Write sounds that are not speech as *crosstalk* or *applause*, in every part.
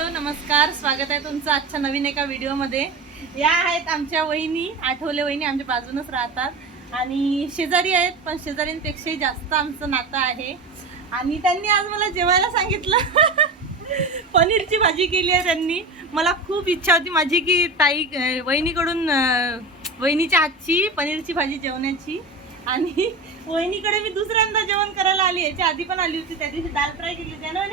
Hello नमस्कार. स्वागत आहे तुमचं आजच्या नवीन एका व्हिडिओमध्ये. या आहेत आमच्या वहिनी आठवले वहिनी आमच्या बाजूनच राहतात. आणि शेजारी आहेत पण शेजारींपेक्षाही जास्त आमचं नातं आहे. आणि त्यांनी आज मला जेवायला सांगितलं. *laughs* पनीरची भाजी केली आहे त्यांनी. मला खूप इच्छा होती माझी की ताई वहिनीकडून वहिनीच्या हातची पनीरची भाजी जेवण्याची. आणि वहिनीकडे मी दुसऱ्यांदा जेवण करायला आली याच्या आधी पण आली होती त्या दिवशी दाल फ्राय केली होती ना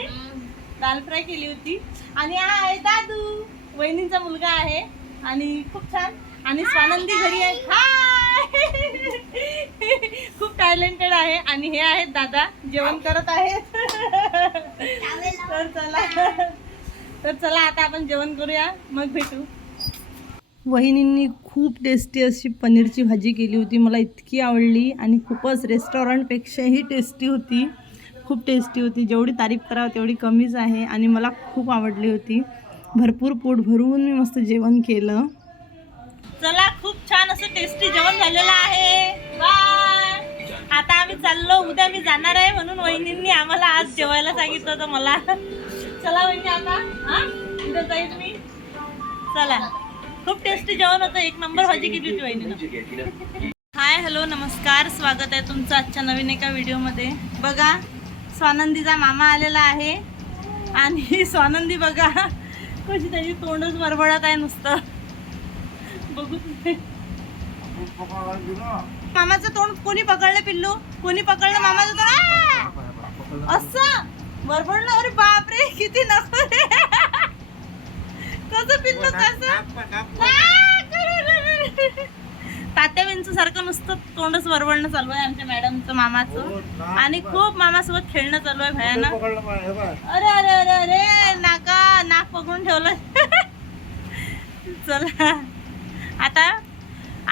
दाल फ्राय केली होती. आणि हा आहे दादू. वहिनींचा मुलगा आहे. आणि खूप छान. आणि स्वानंदी घरी आहे. हाय *laughs* खूप टॅलेंटेड आहे. आणि हे आहेत दादा. जेवण करत आहेत. तर चला. तर चला आता आपण जेवण करूया. मग भेटू. वहिनींनी खूप टेस्टी अशी पनीरची भाजी केली होती. मला इतकी आवडली. आणि खूपच रेस्टॉरंटपेक्षाही टेस्टी होती. खूप टेस्टी होती. जेवढी तारीफ करावं तेवढी कमीच आहे आणि मला खूप आवडली होती. भरपूर पोट भरून मी मस्त जेवण केलं. चला खूप छान असं टेस्टी जेवण झालेलं आहे. बाय आता आम्ही चाललो. उद्या मी जाणार आहे म्हणून वहिनींनी आम्हाला आज जेवायला सांगितलं होतं मला. चला वहिनी आता. हां? उद्या जाईल मी. चला. खूप टेस्टी जेवण होतं. एक नंबर भाजी केली होती वहिनीनं. हाय हॅलो नमस्कार. स्वागत आहे तुमचं आजच्या नवीन एका व्हिडिओमध्ये बघा स्वानंदीचा मामा आलेला आहे. आणि स्वानंदी बघा कशी त्याची तोंडच बरबडत आहे नुसतं. बघू. मामाचं तोंड कोणी पकडलं पिल्लू? कोणी पकडलं मामाचं तोंड! असं? बरबडलं अरे बापरे किती नको रे. कसं पिल्लू कसं? तात्या विंचू सारखं नुसतं तोंडच वरवडणं चालू आहे आमच्या मॅडमचं मामाचं. आणि खूप मामासोबत खेळणं चालू आहे भयानक. अरे अरे अरे अरे नाका नाक पकडून ठेवलं. चला. आता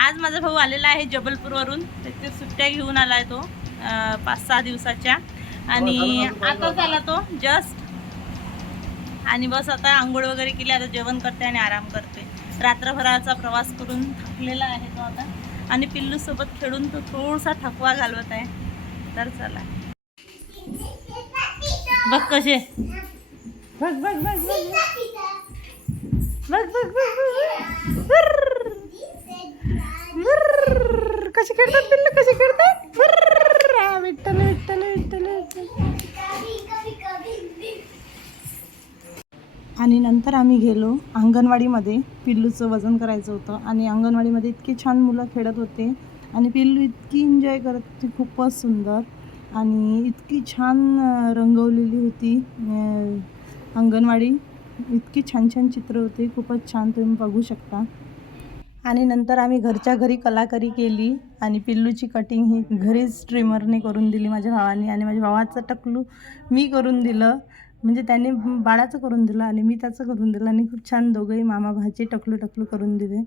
आज माझा भाऊ आलेला आहे जबलपूरवरून. त्याच्या सुट्ट्या घेऊन आलाय तो अं, पाच सहा दिवसाच्या. आणि आताच आला तो जस्ट आणि बस आता आंघोळ वगैरे केली आता जेवण करते आणि आराम करते. रात्रभराचा प्रवास करून थकलेला आहे तो आता. आणि पिल्लूसोबत खेळून तो थोडासा थकवा घालवत आहे. तर चला. बघ कसे. बघ बघ बघ बघ बघ. बघ बघ बघ आणि नंतर आम्ही गेलो अंगणवाडीमध्ये. पिल्लूचं वजन करायचं होतं आणि अंगणवाडीमध्ये इतकी छान मुलं खेळत होते. आणि पिल्लू इतकी एन्जॉय करत होती खूपच सुंदर. आणि इतकी छान रंगवलेली होती अंगणवाडी. इतकी छान छान चित्र होते खूपच छान तुम्ही बघू शकता. आणि नंतर आम्ही घरच्या घरी कलाकारी केली आणि पिल्लूची कटिंग ही घरीच ट्रिमरने करून दिली माझ्या भावाने. आणि माझ्या भावाचं टकलू मी करून दिलं. म्हणजे त्याने बाळाचं करून दिलं आणि मी त्याचं करून दिलं आणि खूप छान दोघंही मामा भाचे टकलू टकलू करून दिले.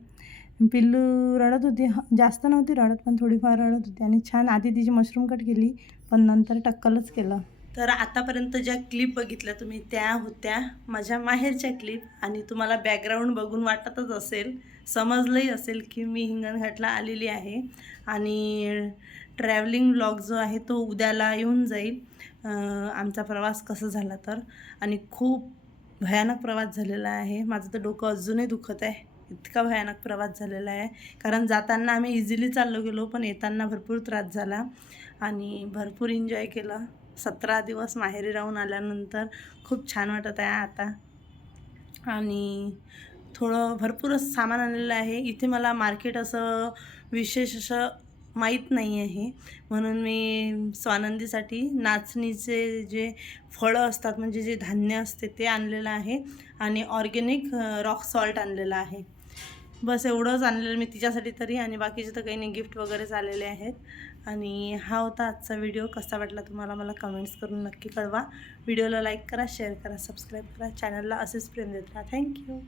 पिल्लू रडत होती. ह- जास्त नव्हती रडत पण थोडीफार रडत होती आणि छान आधी तिची मशरूम कट केली पण नंतर टक्कलच केलं. तर आतापर्यंत ज्या क्लिप बघितल्या तुम्ही त्या होत्या माझ्या माहेरच्या क्लिप आणि तुम्हाला बॅकग्राऊंड बघून वाटतच असेल समजलंही असेल की मी हिंगणघाटला आलेली आहे आणि ट्रॅव्हलिंग ब्लॉग जो आहे तो उद्याला येऊन जाईल. आमचा प्रवास कसा झाला तर? आणि खूप भयानक प्रवास झालेला आहे. माझं तर डोकं अजूनही दुखत आहे. इतका भयानक प्रवास झालेला आहे. कारण जाताना आम्ही इझिली चाललो गेलो पण येताना भरपूर त्रास झाला आणि भरपूर एन्जॉय केलं. सतरा दिवस माहेरी राहून आल्यानंतर खूप छान वाटत आहे आता. आणि थोडं भरपूरच सामान आणलेलं आहे. इथे मला मार्केट असं विशेष असं माहीत नाही आहे. म्हणून मी स्वानंदीसाठी नाचणीचे जे फळं असतात म्हणजे जे धान्य असते ते आणलेलं आहे आणि ऑर्गेनिक रॉक सॉल्ट आणलेलं आहे. बस एवढंच आणलेलं मी तिच्यासाठी तरी आणि बाकीचे तर काही नाही गिफ्ट वगैरेच आलेले आहेत. आणि हा होता आजचा व्हिडिओ. कसा वाटला तुम्हाला मला कमेंट्स करून नक्की कळवा. व्हिडिओला लाईक करा शेअर करा सबस्क्राईब करा. चॅनलला असेच प्रेम देत राहा. थँक्यू